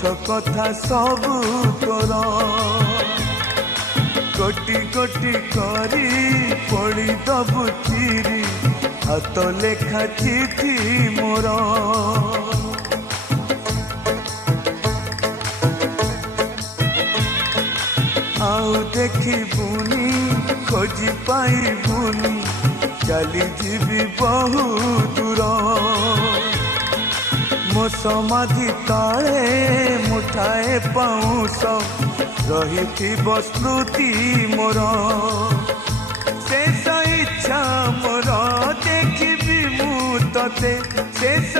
पछ कथा सबू तोर कोटि कोटि करी पड़ी दबु चिरी हाथ लेखा चिठी मोर आउ देखिबुनी खोजी पाइबुनी चली जीवी बहु दूर मो समाधि तले मुठाए पाउस रही स्मृति मोर शेष इच्छा मोर देखिबी मु तते शेष